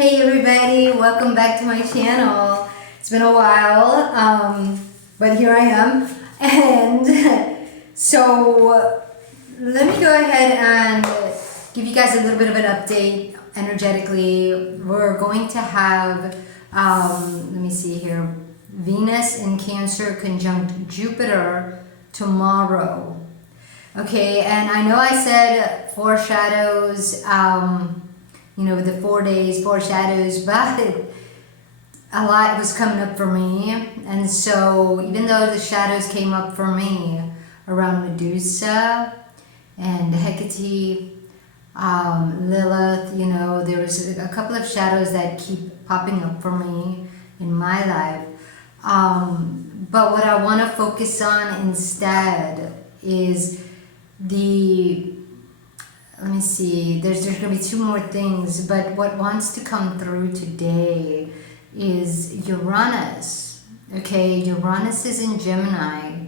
Hey everybody, welcome back to my channel. It's been a while, but here I am. And so let me go ahead and give you guys a little bit of an update energetically. We're going to have, let me see here, Venus in Cancer conjunct Jupiter tomorrow. Okay, and I know I said foreshadows, the 4 days, foreshadows, but a lot was coming up for me. And so even though the shadows came up for me around Medusa and Hecate, Lilith, there was a couple of shadows that keep popping up for me in my life. But what I want to focus on instead is let me see, there's going to be two more things, but what wants to come through today is Uranus. Okay, Uranus is in Gemini.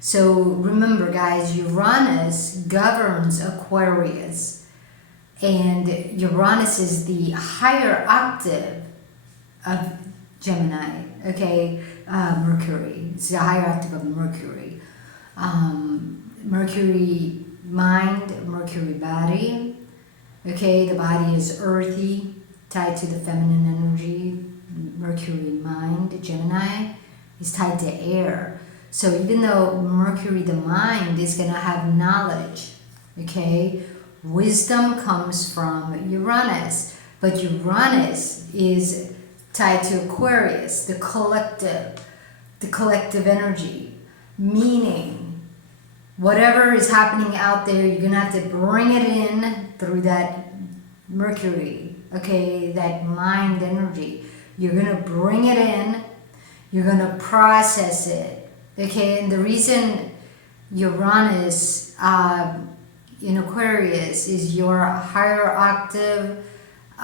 So remember guys, Uranus governs Aquarius, and Uranus is the higher octave of Gemini. Okay, Mercury. It's the higher octave of Mercury. Mercury mind, Mercury body. Okay, the body is earthy, tied to the feminine energy. Mercury mind, Gemini, is tied to air. So even though Mercury, the mind, is going to have knowledge, okay, wisdom comes from Uranus. But Uranus is tied to Aquarius, the collective energy, meaning whatever is happening out there, you're going to have to bring it in through that Mercury, okay, that mind energy. You're going to bring it in, you're going to process it, okay. And the reason Uranus in Aquarius is your higher octave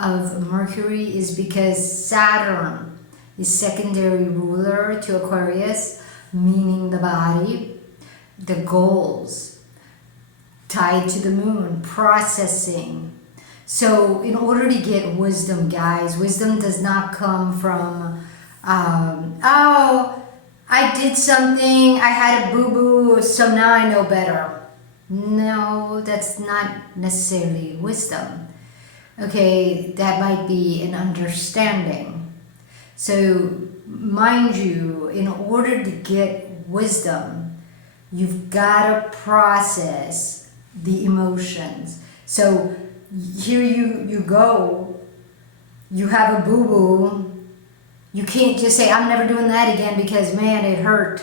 of Mercury is because Saturn is secondary ruler to Aquarius, meaning the body, the goals, tied to the moon, processing. So in order to get wisdom, guys, wisdom does not come from, oh, I did something, I had a boo-boo, so now I know better. No, that's not necessarily wisdom. Okay, that might be an understanding. So mind you, in order to get wisdom, you've got to process the emotions. So here you go, you have a boo-boo, you can't just say, I'm never doing that again because, man, it hurt.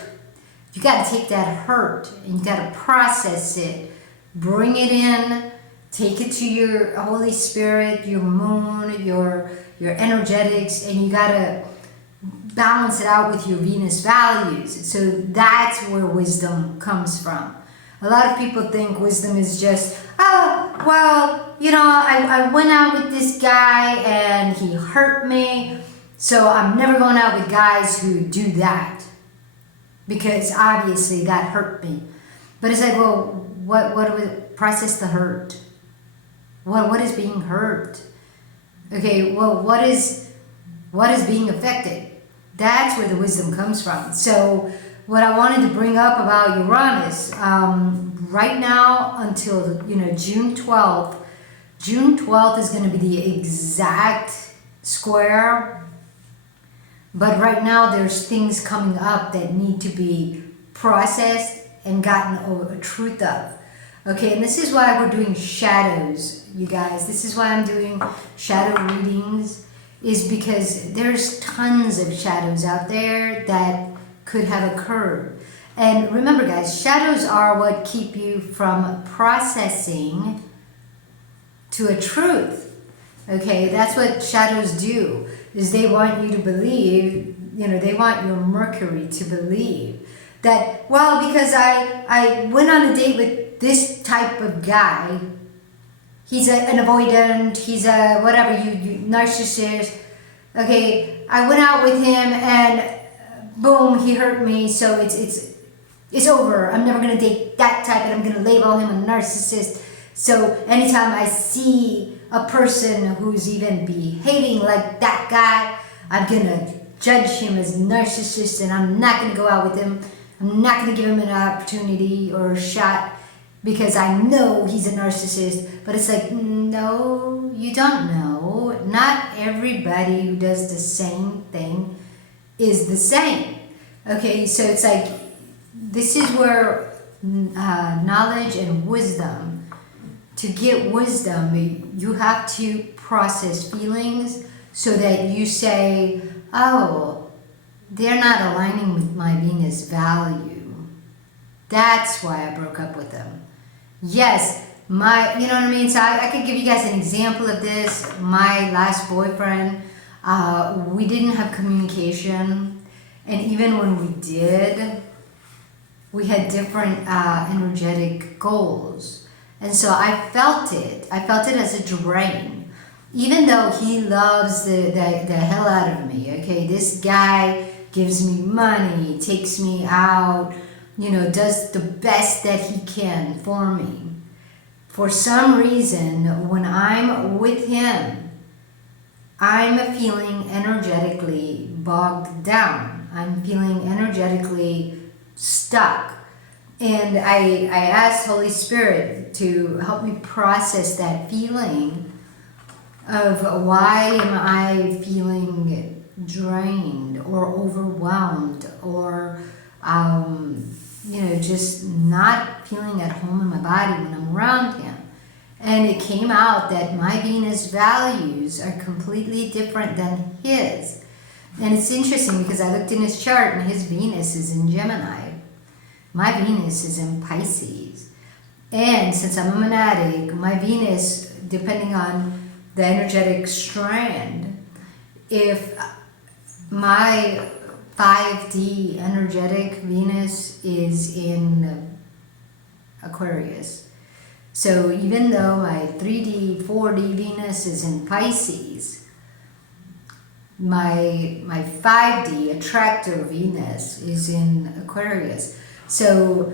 You got to take that hurt and you got to process it, bring it in, take it to your Holy Spirit, your moon, your energetics, and you got to balance it out with your Venus values. So that's where wisdom comes from. A lot of people think wisdom is just, oh, well, I went out with this guy and he hurt me, so I'm never going out with guys who do that because obviously that hurt me. But it's like, well, what do we process the hurt? What is being hurt? Okay, well, what is being affected? That's where the wisdom comes from. So what I wanted to bring up about Uranus, right now until, June 12th, June 12th is going to be the exact square. But right now there's things coming up that need to be processed and gotten a truth of. Okay, and this is why we're doing shadows, you guys. This is why I'm doing shadow readings, is because there's tons of shadows out there that could have occurred. And remember guys, shadows are what keep you from processing to a truth. Okay, that's what shadows do, is they want you to believe, they want your Mercury to believe that, well, because I went on a date with this type of guy, he's an avoidant, he's a whatever, you narcissist. Okay, I went out with him and boom, he hurt me, so it's over. I'm never gonna date that type, and I'm gonna label him a narcissist. So anytime I see a person who's even behaving like that guy, I'm gonna judge him as narcissist and I'm not gonna go out with him. I'm not gonna give him an opportunity or a shot because I know he's a narcissist. But it's like, no, you don't know. Not everybody who does the same thing is the same. Okay, so it's like, this is where knowledge and wisdom, to get wisdom, you have to process feelings so that you say, oh, they're not aligning with my Venus value. That's why I broke up with them. Yes, you know what I mean? So I could give you guys an example of this. My last boyfriend, we didn't have communication. And even when we did, we had different energetic goals. And so I felt it. I felt it as a drain. Even though he loves the hell out of me, okay? This guy gives me money, takes me out, you know, does the best that he can for me. For some reason, when I'm with him, I'm feeling energetically bogged down. I'm feeling energetically stuck. And I asked Holy Spirit to help me process that feeling of why am I feeling drained or overwhelmed or, you know, just not feeling at home in my body when I'm around him. And it came out that my Venus values are completely different than his. And it's interesting because I looked in his chart and his Venus is in Gemini. My Venus is in Pisces. And since I'm a monadic, my Venus, depending on the energetic strand, if my 5D energetic Venus is in Aquarius. So even though my 3D, 4D Venus is in Pisces, my 5D attractor Venus is in Aquarius. So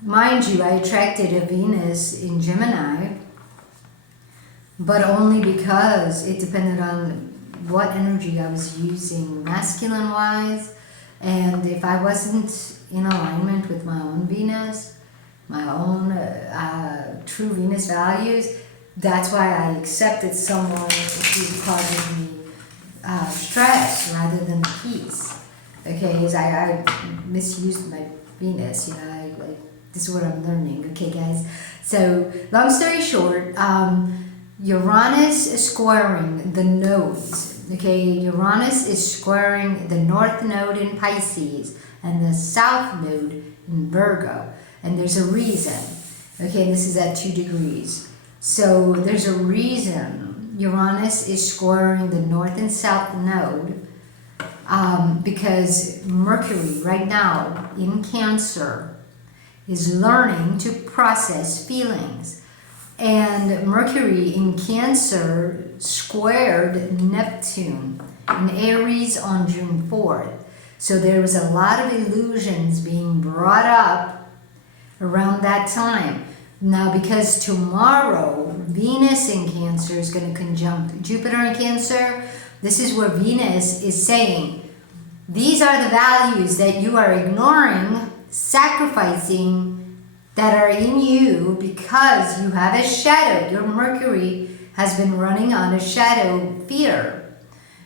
mind you, I attracted a Venus in Gemini, but only because it depended on what energy I was using masculine wise, and if I wasn't in alignment with my own Venus, my own true Venus values, that's why I accepted someone who's causing me stress rather than peace. Okay, as I misused my Venus, you know, this is what I'm learning. Okay, guys. So long story short, Uranus is squaring the nodes. Okay, Uranus is squaring the north node in Pisces and the south node in Virgo. And there's a reason. Okay, this is at 2 degrees. So there's a reason Uranus is squaring the north and south node, because Mercury right now in Cancer is learning to process feelings. And Mercury in Cancer squared Neptune in Aries on June 4th. So there was a lot of illusions being brought up around that time. Now, because tomorrow Venus in Cancer is going to conjunct Jupiter in Cancer, this is where Venus is saying, these are the values that you are ignoring, sacrificing, that are in you because you have a shadow. Your Mercury has been running on a shadow fear,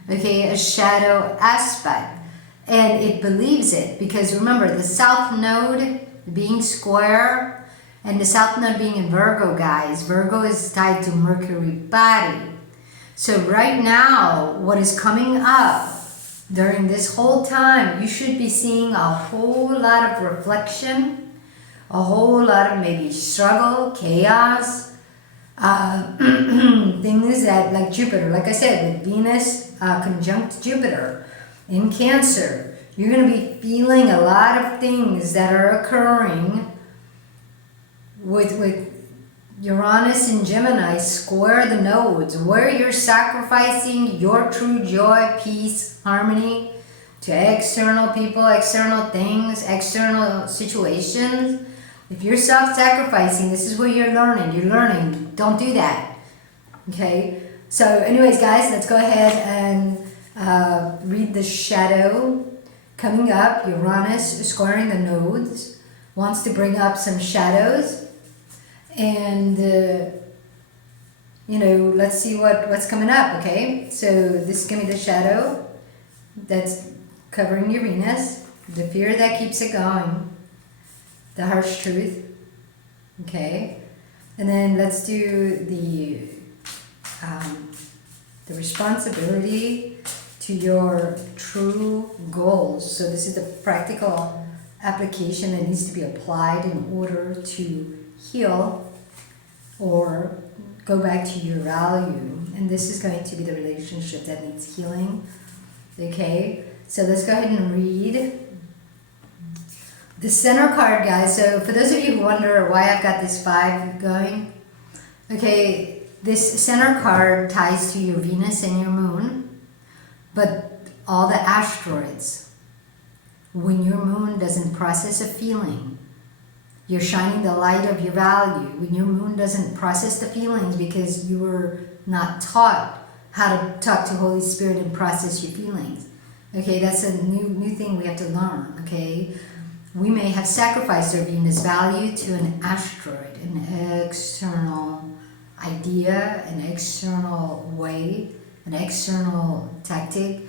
okay, a shadow aspect. And it believes it because remember, the South Node being square and the South Node being in Virgo, guys. Virgo is tied to Mercury body. So right now, what is coming up during this whole time, you should be seeing a whole lot of reflection, a whole lot of maybe struggle, chaos, things that, like Jupiter, like I said, with Venus conjunct Jupiter in Cancer, you're going to be feeling a lot of things that are occurring with Uranus and Gemini square the nodes, where you're sacrificing your true joy, peace, harmony to external people, external things, external situations. If you're self-sacrificing, this is what you're learning. You're learning, don't do that. Okay, so anyways guys, let's go ahead and read the shadow coming up. Uranus squaring the nodes wants to bring up some shadows, and you know, let's see what's coming up. Okay, so this is gonna be the shadow that's covering Uranus, the fear that keeps it going, the harsh truth. Okay, and then let's do the responsibility to your true goals. So this is the practical application that needs to be applied in order to heal or go back to your value. And this is going to be the relationship that needs healing. Okay, so let's go ahead and read the center card, guys. So for those of you who wonder why I've got this 5 going, okay, this center card ties to your Venus and your moon, but all the asteroids. When your moon doesn't process a feeling, you're shining the light of your value. When your moon doesn't process the feelings because you were not taught how to talk to Holy Spirit and process your feelings. Okay, that's a new thing we have to learn, okay? We may have sacrificed our Venus value to an asteroid, an external idea, an external way, an external tactic.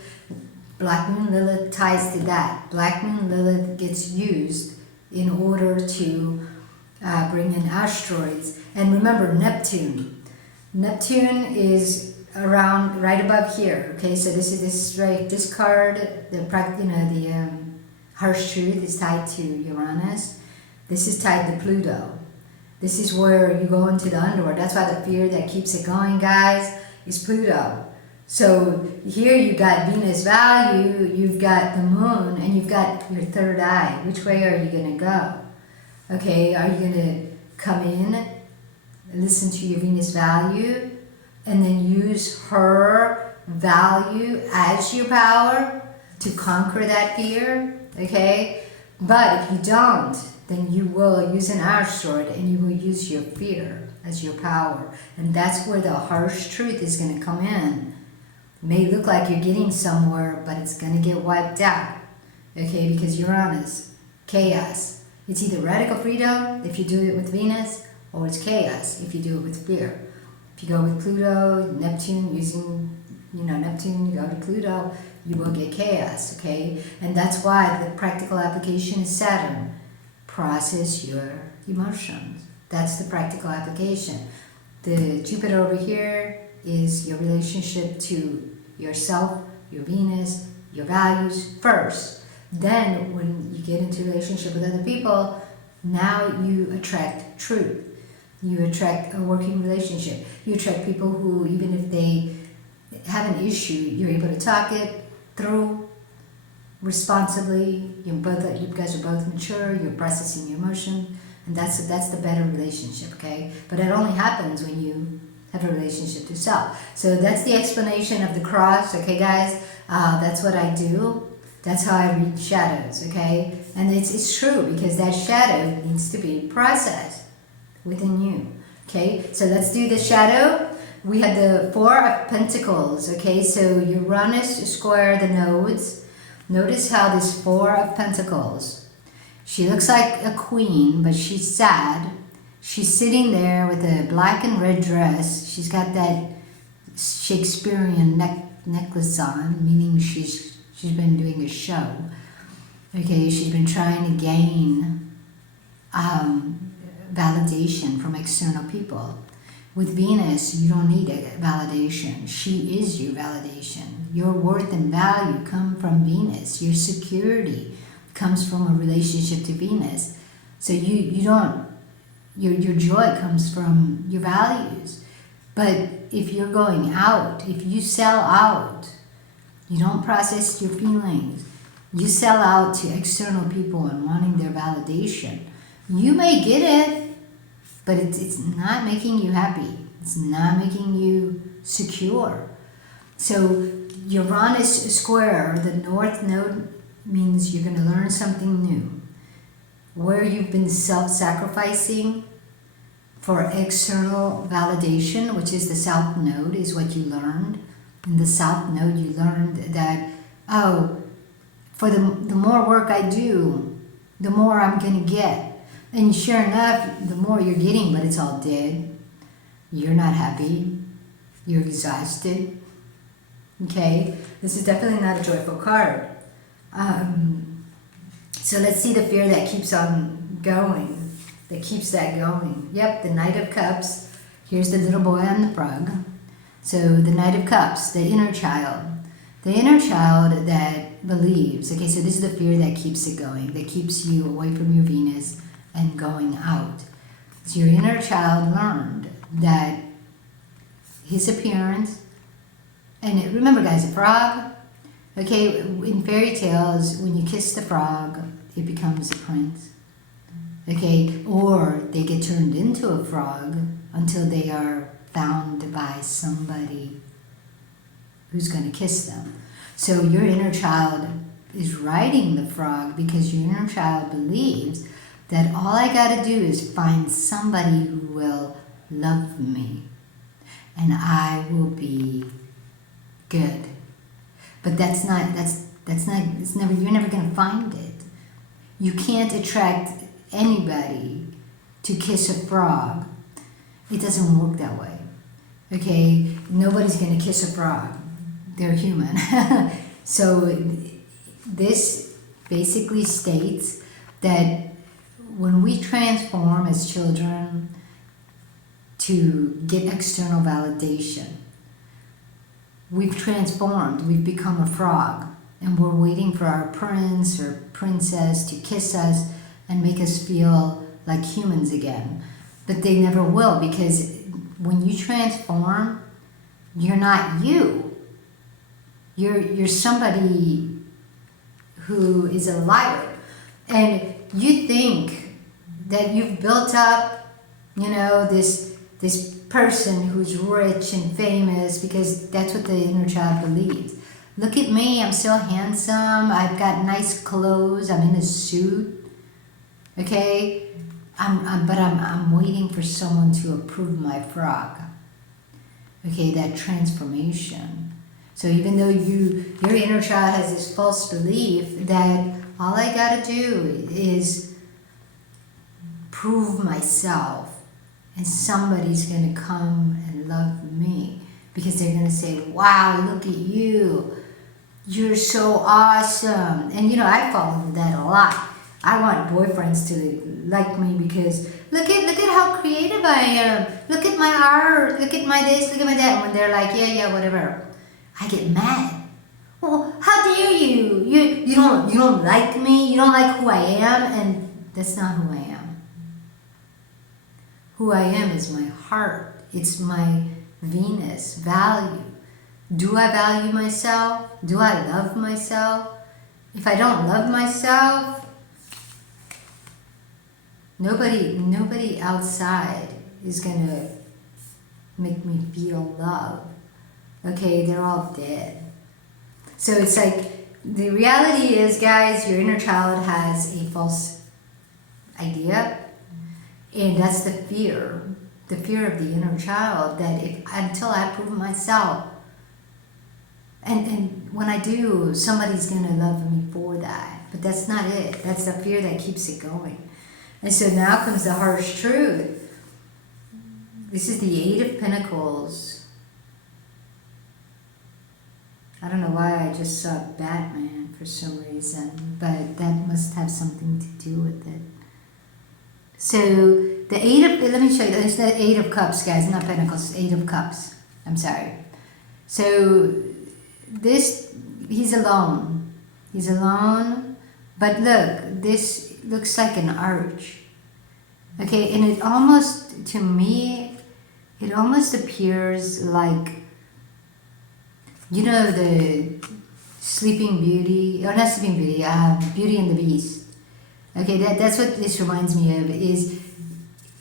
Black Moon Lilith ties to that. Black Moon Lilith gets used in order to bring in asteroids. And remember, Neptune. Neptune is around right above here. Okay, so this right. This card, the harsh truth is tied to Uranus. This is tied to Pluto. This is where you go into the underworld. That's why the fear that keeps it going, guys, is Pluto. So here you got Venus value, you've got the moon, and you've got your third eye. Which way are you going to go? Okay, are you going to come in, listen to your Venus value, and then use her value as your power to conquer that fear? Okay, but if you don't, then you will use an asteroid and you will use your fear as your power. And that's where the harsh truth is going to come in. It may look like you're getting somewhere, but it's going to get wiped out. Okay, because Uranus, chaos. It's either radical freedom if you do it with Venus, or it's chaos if you do it with fear. If you go with Pluto, Neptune, using Neptune, you go to Pluto, you will get chaos, okay? And that's why the practical application is Saturn. Process your emotions. That's the practical application. The Jupiter over here is your relationship to yourself, your Venus, your values first. Then when you get into a relationship with other people, now you attract truth. You attract a working relationship. You attract people who, even if they have an issue, you're able to talk it through responsibly. You guys are both mature. You're processing your emotion, and that's the better relationship. Okay, but it only happens when you have a relationship to self. So that's the explanation of the cross. Okay, guys, that's what I do. That's how I read shadows. Okay, and it's true because that shadow needs to be processed within you. Okay, so let's do the shadow. We had the 4 of Pentacles. Okay, so Uranus square the nodes. Notice how this 4 of Pentacles, she looks like a queen, but she's sad. She's sitting there with a black and red dress. She's got that Shakespearean necklace on, meaning she's been doing a show. Okay, she's been trying to gain validation from external people. With Venus, you don't need a validation. She is your validation. Your worth and value come from Venus. Your security comes from a relationship to Venus. So you don't, your joy comes from your values. But if you're going out, if you sell out, you don't process your feelings, you sell out to external people and wanting their validation, you may get it, but it's not making you happy. It's not making you secure. So Uranus square, the north node, means you're going to learn something new. Where you've been self-sacrificing, for external validation, which is the South Node, is what you learned. In the South Node, you learned that, oh, for the more work I do, the more I'm going to get. And sure enough, the more you're getting, but it's all dead. You're not happy. You're exhausted. Okay? This is definitely not a joyful card. So let's see the fear that keeps on going, that keeps that going. Yep, the Knight of Cups. Here's the little boy on the frog. So the Knight of Cups, the inner child. The inner child that believes. Okay, so this is the fear that keeps it going, that keeps you away from your Venus and going out. So your inner child learned that his appearance, and remember guys, a frog, okay, in fairy tales, when you kiss the frog, it becomes a prince. Okay, or they get turned into a frog until they are found by somebody who's going to kiss them. So your inner child is riding the frog because your inner child believes that all I got to do is find somebody who will love me and I will be good. But it's never, you're never going to find it. You can't attract anybody to kiss a frog. It doesn't work that way. Okay, nobody's going to kiss a frog. They're human. So this basically states that when we transform as children to get external validation, we've transformed, we've become a frog, and we're waiting for our prince or princess to kiss us and make us feel like humans again. But they never will, because when you transform, you're not you. You're somebody who is a liar. And you think that you've built up, this person who's rich and famous, because that's what the inner child believes. Look at me, I'm so handsome, I've got nice clothes, I'm in a suit, okay? But I'm waiting for someone to approve my frog. Okay, that transformation. So even though your inner child has this false belief that all I gotta do is prove myself and somebody's gonna come and love me, because they're gonna say, wow, look at you. You're so awesome. And I fall into that a lot. I want boyfriends to like me because look at how creative I am. Look at my art. Look at my this. Look at my that. And when they're like, yeah, whatever, I get mad. Well, how dare you? You don't like me. You don't like who I am, and that's not who I am. Who I am is my heart. It's my Venus value. Do I value myself? Do I love myself? If I don't love myself, nobody outside is gonna make me feel love. Okay, they're all dead. So it's like, the reality is, guys, your inner child has a false idea, and that's the fear of the inner child, that until I prove myself, and when I do, somebody's gonna love me for that. But that's not it. That's the fear that keeps it going. And so now comes the harsh truth. This is the Eight of Pentacles. I don't know why I just saw Batman for some reason, but that must have something to do with it. So the let me show you, there's the Eight of Cups, guys, not Pentacles, Eight of Cups. I'm sorry. So he's alone. He's alone, but look, this looks like an arch. Okay, and it almost, to me, it almost appears like, the Sleeping Beauty, or not Sleeping Beauty, Beauty and the Beast. Okay, that's what this reminds me of, is,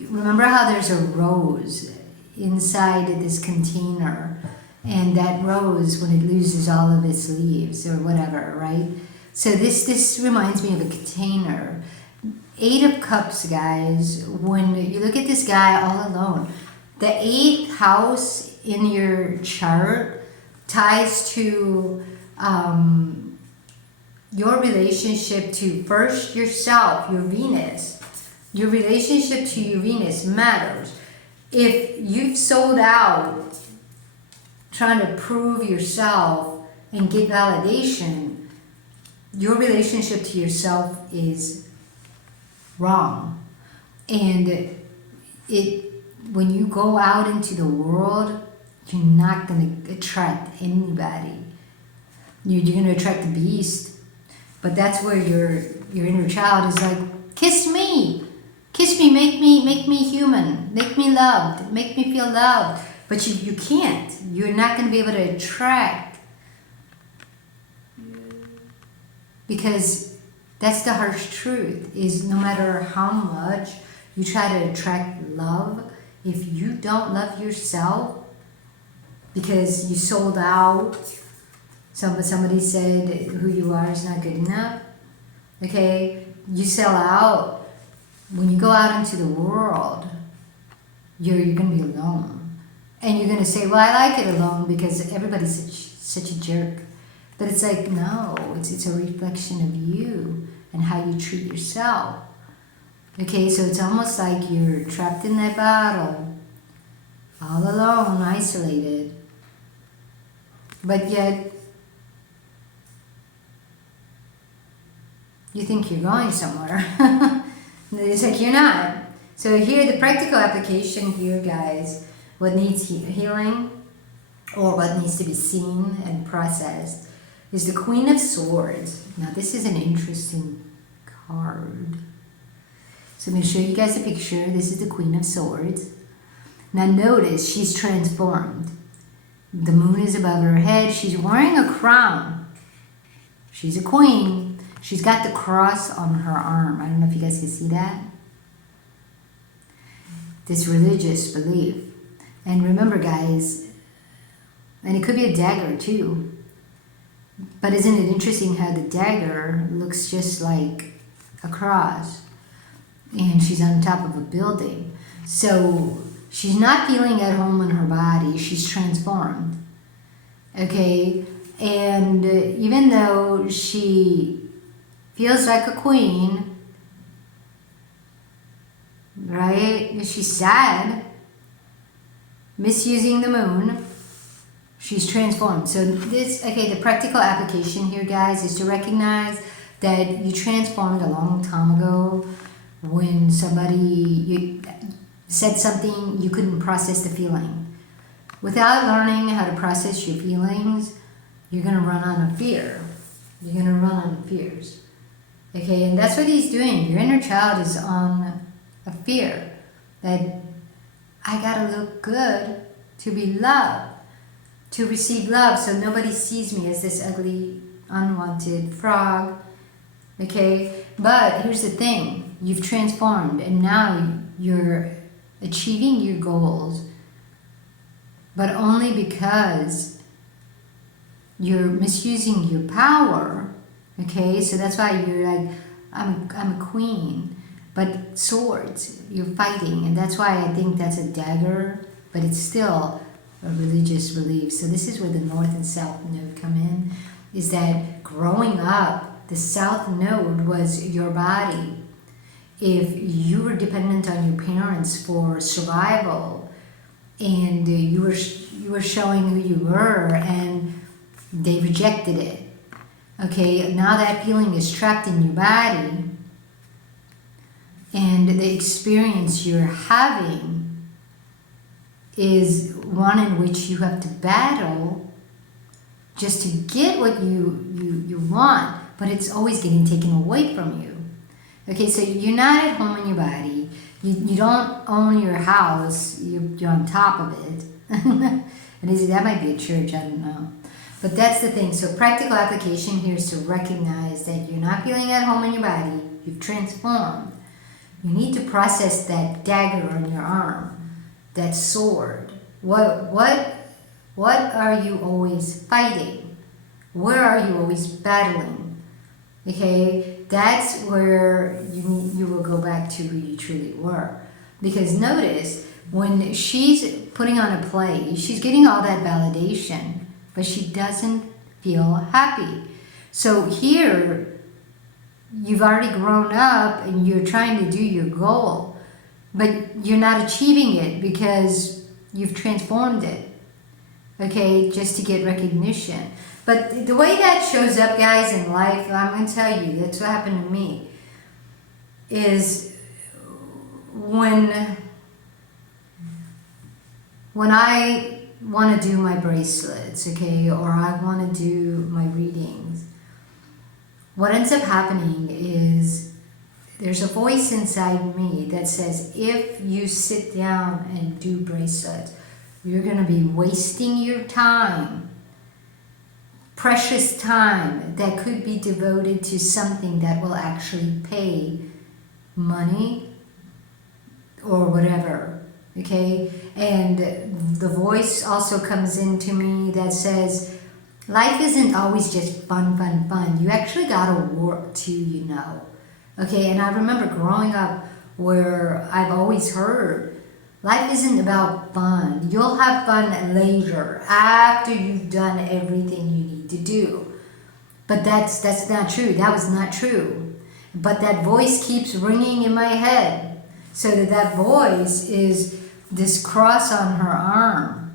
remember how there's a rose inside this container, and that rose, when it loses all of its leaves or whatever, right? So this reminds me of a container, Eight of Cups, guys, when you look at this guy all alone, the 8th house in your chart ties to your relationship to first yourself, your Venus. Your relationship to your Venus matters. If you've sold out trying to prove yourself and get validation, your relationship to yourself is wrong. And when you go out into the world, you're not going to attract anybody. You're going to attract the beast. But that's where your inner child is like, kiss me, make me human, make me loved, make me feel loved. But you can't. You're not going to be able to attract, because that's the harsh truth, is no matter how much you try to attract love, if you don't love yourself because you sold out, somebody said who you are is not good enough, okay, you sell out. When you go out into the world, you're going to be alone. And you're going to say, well, I like it alone because everybody's such a jerk. But it's like, no, it's a reflection of you and how you treat yourself. Okay, so it's almost like you're trapped in that bottle, all alone, isolated. But yet, you think you're going somewhere. It's like you're not. So here, the practical application here, guys, what needs healing or what needs to be seen and processed is the Queen of Swords. Now, this is an interesting card. So I'm going to show you guys a picture. This is the Queen of Swords. Now notice she's transformed. The moon is above her head. She's wearing a crown. She's a queen. She's got the cross on her arm. I don't know if you guys can see that. This religious belief. And remember, guys, and it could be a dagger too. But isn't it interesting how the dagger looks just like a cross? And she's on top of a building. So she's not feeling at home in her body. She's transformed. Okay? And even though she feels like a queen, right? She's sad, misusing the moon. She's transformed. So this, okay, the practical application here, guys, is to recognize that you transformed a long time ago when you said something, you couldn't process the feeling. Without learning how to process your feelings, you're going to run on a fear. You're going to run on fears. Okay, and that's what he's doing. Your inner child is on a fear that I got to look good to be loved, to receive love, so nobody sees me as this ugly, unwanted frog. Okay, but here's the thing. You've transformed, and now you're achieving your goals, but only because you're misusing your power. Okay, so that's why you're like, I'm a queen, but swords, you're fighting, and that's why I think that's a dagger, but it's still a religious belief. So this is where the north and south node come in, is that growing up, the south node was your body. If you were dependent on your parents for survival, and you were showing who you were, and they rejected it. Okay, now that feeling is trapped in your body, and the experience you're having is one in which you have to battle just to get what you want, but it's always getting taken away from you. Okay, so you're not at home in your body. You don't own your house. You're on top of it. And that might be a church, I don't know. But that's the thing. So practical application here is to recognize that you're not feeling at home in your body. You've transformed. You need to process that dagger on your arm, that sword. What are you always fighting? Where are you always battling? Okay, that's where you will go back to who you truly were. Because notice, when she's putting on a play, she's getting all that validation, but she doesn't feel happy. So here, you've already grown up and you're trying to do your goal, but you're not achieving it because you've transformed it, okay, just to get recognition. But the way that shows up, guys, in life, I'm going to tell you, that's what happened to me, is when I want to do my bracelets, okay, or I want to do my readings, what ends up happening is there's a voice inside me that says, if you sit down and do bracelets, you're going to be wasting your time, precious time that could be devoted to something that will actually pay money or whatever, okay? And the voice also comes into me that says, life isn't always just fun, fun, fun. You actually gotta work too, you know. Okay, and I remember growing up where I've always heard, life isn't about fun. You'll have fun later, after you've done everything you need to do. But that's not true. That was not true. But that voice keeps ringing in my head. So that voice is this cross on her arm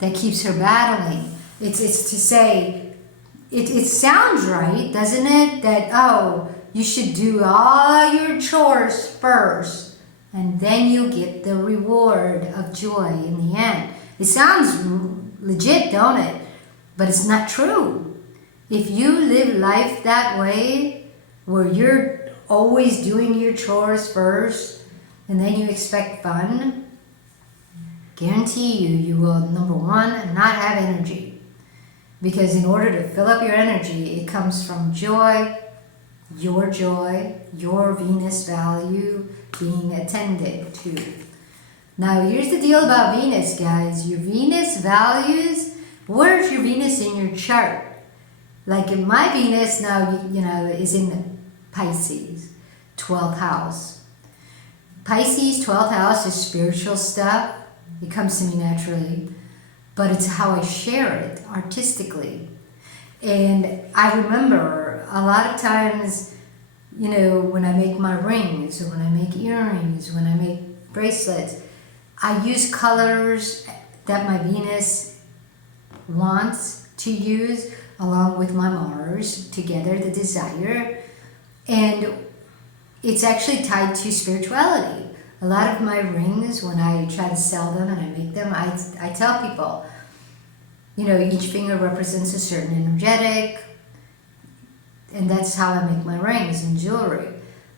that keeps her battling. It's to say, it sounds right, doesn't it? That, oh, you should do all your chores first, and then you'll get the reward of joy in the end. It sounds legit, don't it? But it's not true. If you live life that way, where you're always doing your chores first, and then you expect fun, guarantee you will, number one, not have energy. Because in order to fill up your energy, it comes from joy, your Venus value being attended to. Now, here's the deal about Venus, guys. Your Venus values, where's your Venus in your chart? Like in my Venus now, you know, is in Pisces, 12th house. Pisces, 12th house is spiritual stuff. It comes to me naturally. But it's how I share it artistically. And I remember a lot of times, you know, when I make my rings, or when I make earrings, when I make bracelets, I use colors that my Venus wants to use, along with my Mars, together, the desire. And it's actually tied to spirituality. A lot of my rings, when I try to sell them and I make them, I tell people, you know, each finger represents a certain energetic, and that's how I make my rings and jewelry.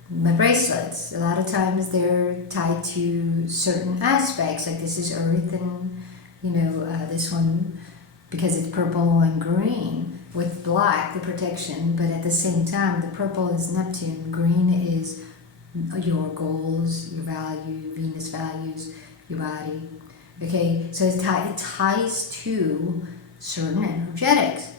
My bracelets, a lot of times they're tied to certain aspects, like this is earth, and, you know, this one, because it's purple and green, with black, the protection, but at the same time, the purple is Neptune, green is your goals, your value, Venus values, your body. Okay, so it ties to certain energetics.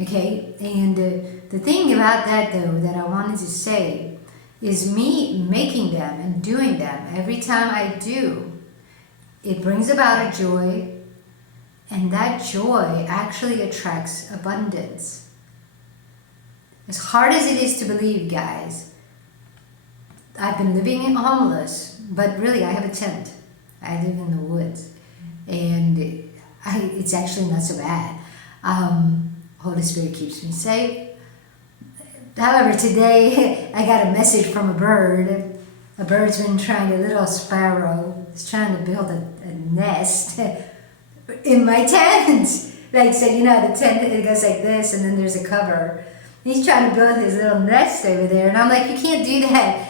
Okay, and the thing about that, though, that I wanted to say is me making them and doing them. Every time I do, it brings about a joy, and that joy actually attracts abundance. As hard as it is to believe, guys, I've been living homeless, but really I have a tent. I live in the woods, and it's actually not so bad. Holy Spirit keeps me safe. However, today I got a message from a bird. A bird's been trying, a little sparrow is trying to build a nest in my tent. Like, so, you know, the tent, it goes like this, and then there's a cover. He's trying to build his little nest over there, and I'm like, you can't do that.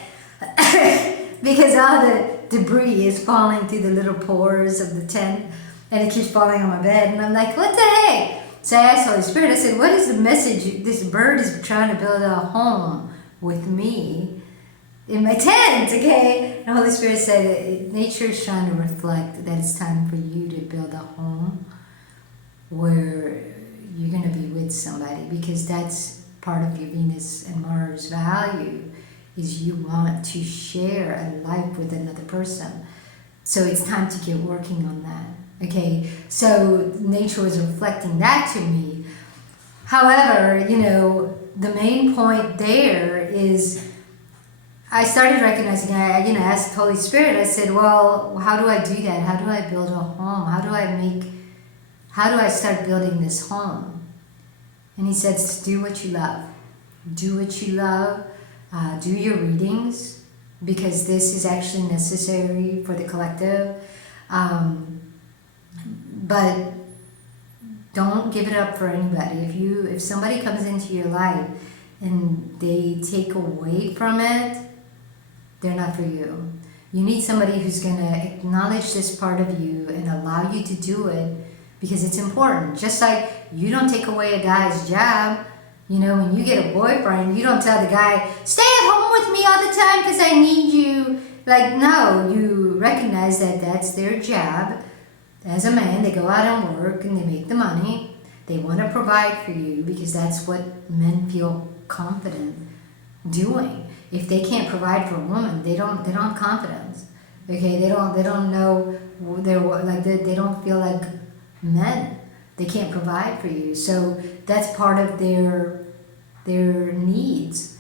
Because all the debris is falling through the little pores of the tent, and it keeps falling on my bed, and I'm like, what the heck? So I asked Holy Spirit, I said, what is the message? This bird is trying to build a home with me in my tent, okay? And Holy Spirit said, nature is trying to reflect that it's time for you to build a home where you're going to be with somebody, because that's part of your Venus and Mars value, is you want to share a life with another person. So it's time to get working on that. Okay, so nature was reflecting that to me. However, the main point there is I started recognizing, I asked Holy Spirit, I said, well, how do I do that? How do I build a home? How do I start building this home? And he said, do what you love. Do what you love. Do your readings, because this is actually necessary for the collective. But don't give it up for anybody. If somebody comes into your life and they take away from it, they're not for you. You need somebody who's going to acknowledge this part of you and allow you to do it, because it's important. Just like you don't take away a guy's job. When you get a boyfriend, you don't tell the guy, stay at home with me all the time because I need you. No, you recognize that that's their job. As a man, they go out and work and they make the money. They want to provide for you because that's what men feel confident doing. If they can't provide for a woman, they don't have confidence. Okay, they don't know they don't feel like men. They can't provide for you. So that's part of their needs.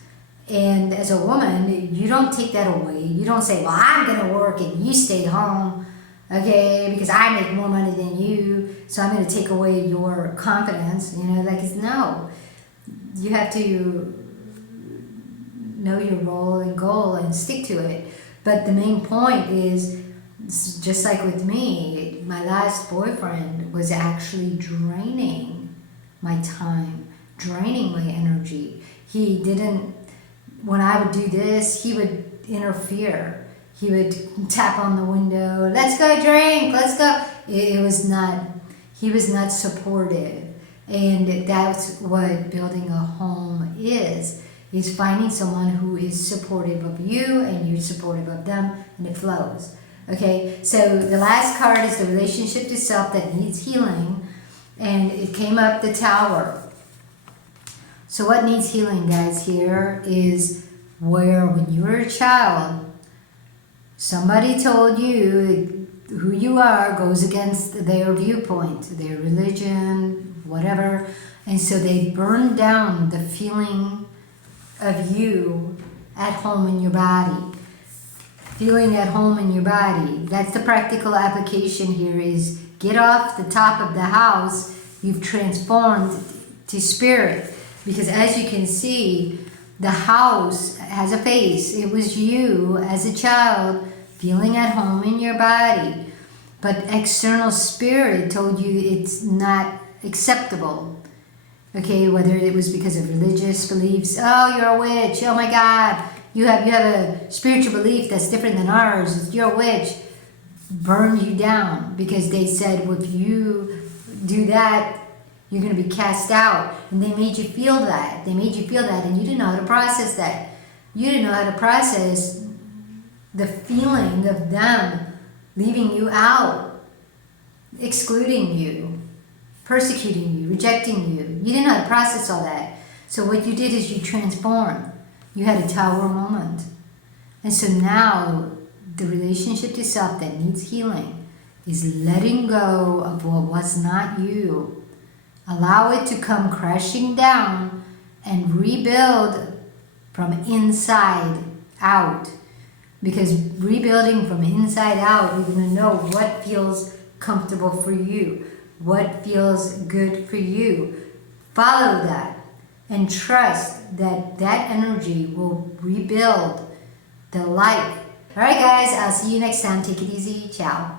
And as a woman, you don't take that away. You don't say, well, I'm going to work and you stay home, okay, because I make more money than you, so I'm going to take away your confidence. No. You have to know your role and goal and stick to it. But the main point is, just like with me, my last boyfriend was actually draining my time, draining my energy. He didn't, when I would do this, he would interfere. He would tap on the window, let's go drink, let's go. He was not supportive. And that's what building a home is finding someone who is supportive of you and you're supportive of them, and it flows. Okay, so the last card is the relationship to self that needs healing, and it came up the Tower. So what needs healing, guys, here is where when you were a child, somebody told you who you are goes against their viewpoint, their religion, whatever, and so they burned down the feeling of you at home in your body. Feeling at home in your body. That's the practical application here, is get off the top of the house. You've transformed to spirit. Because as you can see, the house has a face. It was you as a child feeling at home in your body. But external spirit told you it's not acceptable. Okay, whether it was because of religious beliefs. Oh, you're a witch. Oh my God. You have a spiritual belief that's different than ours. You're a witch. Burn you down because they said, well, if you do that, you're going to be cast out. And they made you feel that. And you didn't know how to process that. You didn't know how to process the feeling of them leaving you out, excluding you, persecuting you, rejecting you. You didn't know how to process all that. So what you did is you transformed. You had a Tower moment. And so now the relationship to self that needs healing is letting go of what was not you. Allow it to come crashing down and rebuild from inside out. Because rebuilding from inside out, you're going to know what feels comfortable for you, what feels good for you. Follow that and trust that that energy will rebuild the life. All right, guys, I'll see you next time. Take it easy. Ciao.